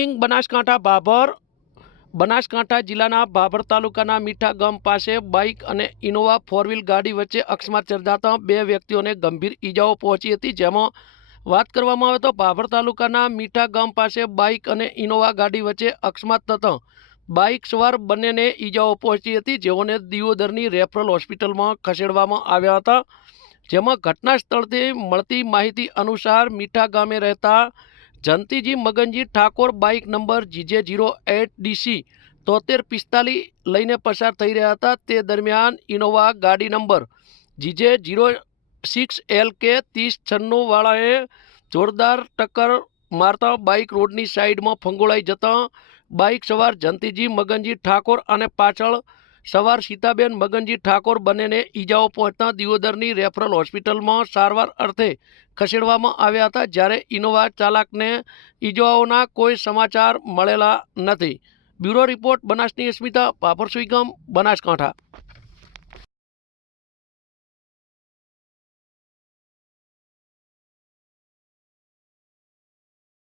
બનાસકાંઠા ભાભર બનાસકાંઠા જિલ્લાના ભાભર તાલુકાના મીઠા ગામ પાસે બાઇક અને ઇનોવા ફોર વ્હીલ ગાડી વચ્ચે અકસ્માત સર્જાતા બે વ્યક્તિઓને ગંભીર ઈજાઓ પહોંચી હતી. જેમાં વાત કરવામાં આવે તો ભાભર તાલુકાના મીઠા ગામ પાસે બાઇક અને ઇનોવા ગાડી વચ્ચે અકસ્માત થતાં બાઇક સવાર બંનેને ઈજાઓ પહોંચી હતી. જેઓને દિયોદરની રેફરલ હોસ્પિટલમાં ખસેડવામાં આવ્યા હતા. જેમાં ઘટના સ્થળથી મળતી માહિતી અનુસાર મીઠા ગામે રહેતા Jantiji Maganji Thakor, bike number GJ zero eight DC, તોતેર પિસ્તાલીસ લઈને પસાર થઈ રહ્યા હતા. તે દરમિયાન ઇનોવા ગાડી number GJ zero six L K ત્રીસ છન્નુંવાળાએ જોરદાર ટક્કર મારતા બાઇક રોડની સાઈડમાં ફંગોળાઈ જતાં બાઇક સવાર જંતીજી મગનજી ઠાકોર અને પાછળ સવાર સીતાબેન મગનજી ઠાકોર બંનેને ઈજાઓ પહોંચતા દિયોદરની રેફરલ હોસ્પિટલમાં સારવાર અર્થે ખસેડવામાં આવ્યા હતા, જ્યારે ઇનોવા ચાલકને ઈજાઓના કોઈ સમાચાર મળેલા નથી. બ્યુરો રિપોર્ટ બનાસની અસ્મિતા પાપરસુઈગમ બનાસકાંઠા.